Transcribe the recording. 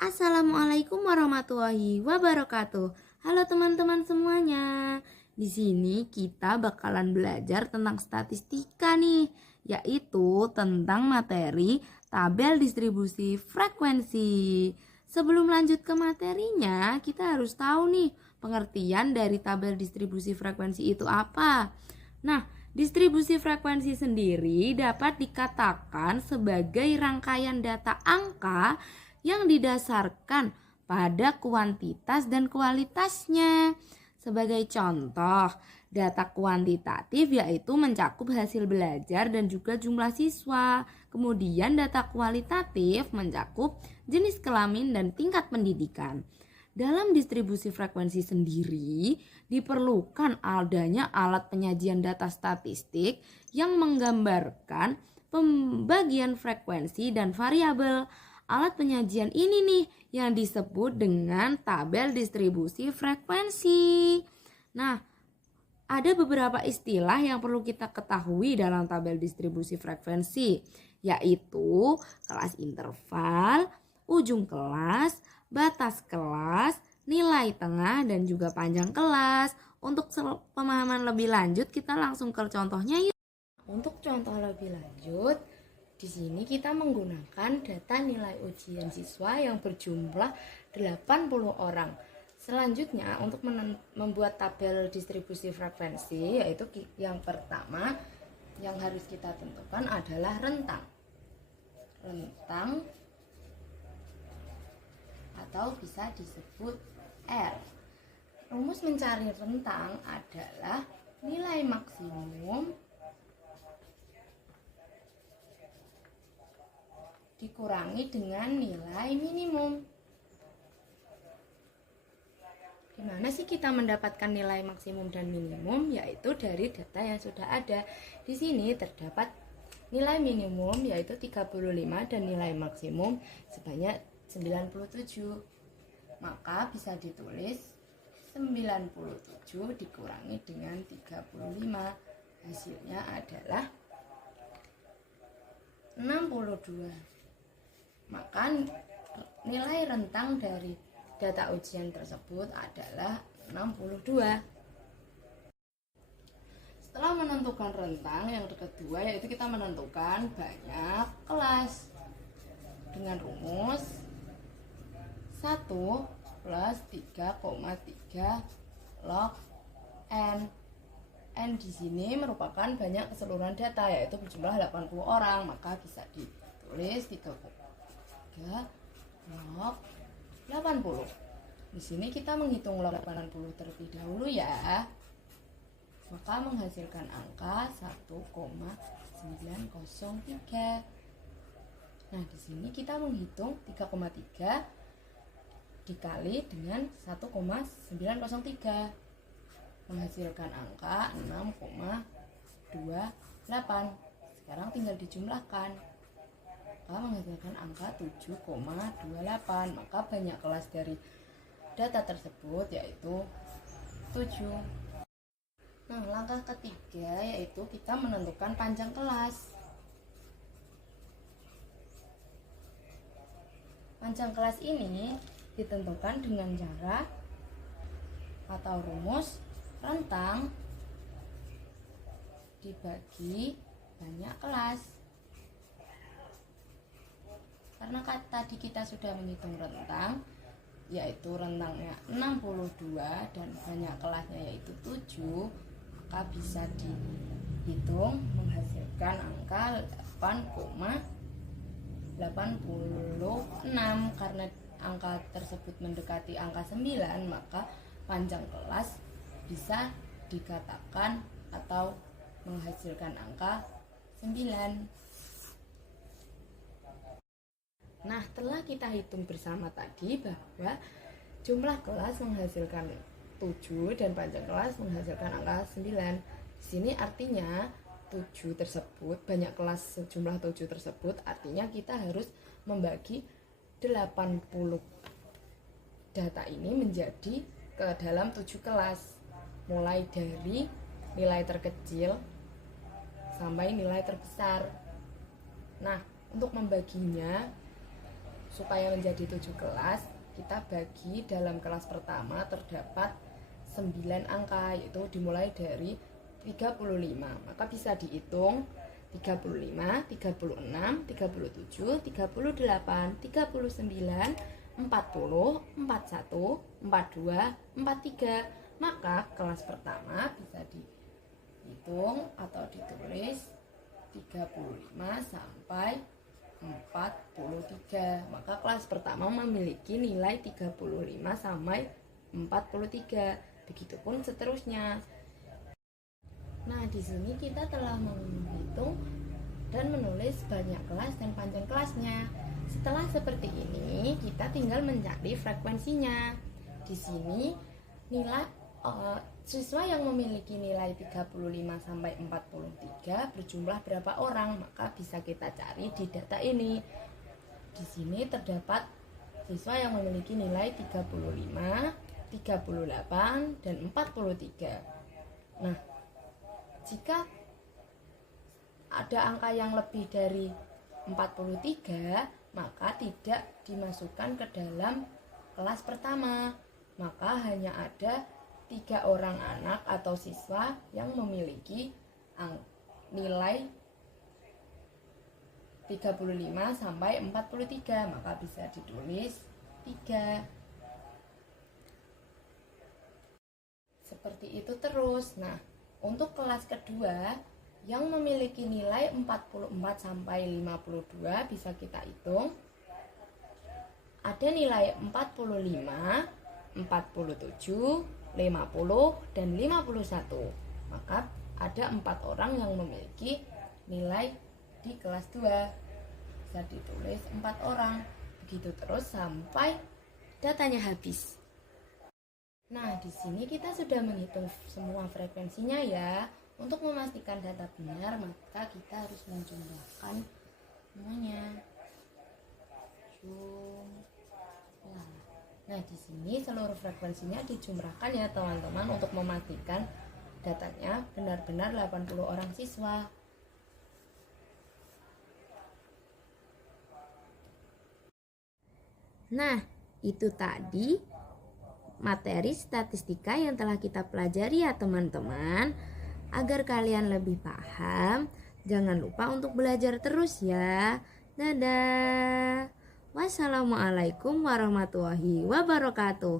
Assalamualaikum warahmatullahi wabarakatuh. Halo teman-teman semuanya. Di sini kita bakalan belajar tentang statistika nih, yaitu tentang materi tabel distribusi frekuensi. Sebelum lanjut ke materinya, kita harus tahu nih pengertian dari tabel distribusi frekuensi itu apa. Nah, distribusi frekuensi sendiri dapat dikatakan sebagai rangkaian data angka yang didasarkan pada kuantitas dan kualitasnya. Sebagai contoh, data kuantitatif yaitu mencakup hasil belajar dan juga jumlah siswa. Kemudian data kualitatif mencakup jenis kelamin dan tingkat pendidikan. Dalam distribusi frekuensi sendiri, diperlukan adanya alat penyajian data statistik yang menggambarkan pembagian frekuensi dan variabel. Alat penyajian ini nih yang disebut dengan tabel distribusi frekuensi. Nah, ada beberapa istilah yang perlu kita ketahui dalam tabel distribusi frekuensi, yaitu kelas interval, ujung kelas, batas kelas, nilai tengah, dan juga panjang kelas. Untuk pemahaman lebih lanjut, kita langsung ke contohnya yuk. Untuk contoh lebih lanjut, di sini kita menggunakan data nilai ujian siswa yang berjumlah 80 orang. Selanjutnya untuk membuat tabel distribusi frekuensi, yaitu yang pertama yang harus kita tentukan adalah rentang. Rentang atau bisa disebut R. Rumus mencari rentang adalah nilai maksimum dikurangi dengan nilai minimum. Gimana sih kita mendapatkan nilai maksimum dan minimum? Yaitu dari data yang sudah ada. Di sini terdapat nilai minimum yaitu 35 dan nilai maksimum sebanyak 97. Maka bisa ditulis 97 dikurangi dengan 35. Hasilnya adalah 62. Maka nilai rentang dari data ujian tersebut adalah 62. Setelah menentukan rentang, yang kedua yaitu kita menentukan banyak kelas dengan rumus 1 plus 3,3 log N. N di sini merupakan banyak keseluruhan data yaitu berjumlah 80 orang, maka bisa ditulis 3 log 80. Di sini kita menghitung log 80 terlebih dahulu ya. Maka menghasilkan angka 1,903. Nah, di sini kita menghitung 3,3 dikali dengan 1,903 menghasilkan angka 6,28. Sekarang tinggal dijumlahkan. Menghasilkan angka 7,28. Maka banyak kelas dari data tersebut yaitu 7. Nah, langkah ketiga yaitu kita menentukan panjang kelas. Panjang kelas ini ditentukan dengan cara atau rumus rentang dibagi banyak kelas. Karena tadi kita sudah menghitung rentang, yaitu rentangnya 62 dan banyak kelasnya yaitu 7, maka bisa dihitung menghasilkan angka 8,86. Karena angka tersebut mendekati angka 9, maka panjang kelas bisa dikatakan atau menghasilkan angka 9. Nah, telah kita hitung bersama tadi bahwa jumlah kelas menghasilkan 7 dan panjang kelas menghasilkan angka 9. Di sini artinya 7 tersebut, banyak kelas sejumlah 7 tersebut, artinya kita harus membagi 80 data ini menjadi ke dalam 7 kelas. Mulai dari nilai terkecil sampai nilai terbesar. Nah, untuk membaginya supaya menjadi 7 kelas, kita bagi dalam kelas pertama terdapat 9 angka, yaitu dimulai dari 35. Maka bisa dihitung 35, 36, 37, 38, 39, 40, 41, 42, 43. Maka kelas pertama bisa dihitung atau ditulis 35 sampai 43. Maka kelas pertama memiliki nilai 35 sampai 43. Begitupun seterusnya. Nah, di sini kita telah menghitung dan menulis banyak kelas dan panjang kelasnya. Setelah seperti ini, kita tinggal mencari frekuensinya. Di sini nilai siswa yang memiliki nilai 35 sampai 43 berjumlah berapa orang? Maka bisa kita cari di data ini. Di sini terdapat siswa yang memiliki nilai 35, 38, dan 43. Nah, jika ada angka yang lebih dari 43, maka tidak dimasukkan ke dalam kelas pertama. Maka hanya ada 3 orang anak atau siswa yang memiliki nilai 35 sampai 43, maka bisa ditulis 3. Seperti itu terus. Nah, untuk kelas kedua yang memiliki nilai 44 sampai 52 bisa kita hitung. Ada nilai 45, 47, 50, dan 51. Maka ada 4 orang yang memiliki nilai di kelas 2. Bisa ditulis 4 orang. Begitu terus sampai datanya habis. Nah, di sini kita sudah menghitung semua frekuensinya ya. Untuk memastikan data benar, maka kita harus menjumlahkan semuanya. Nah, di sini seluruh frekuensinya dijumlahkan ya teman-teman untuk memastikan datanya benar-benar 80 orang siswa. Nah, itu tadi materi statistika yang telah kita pelajari ya teman-teman. Agar kalian lebih paham, jangan lupa untuk belajar terus ya. Dadah. Wassalamualaikum warahmatullahi wabarakatuh.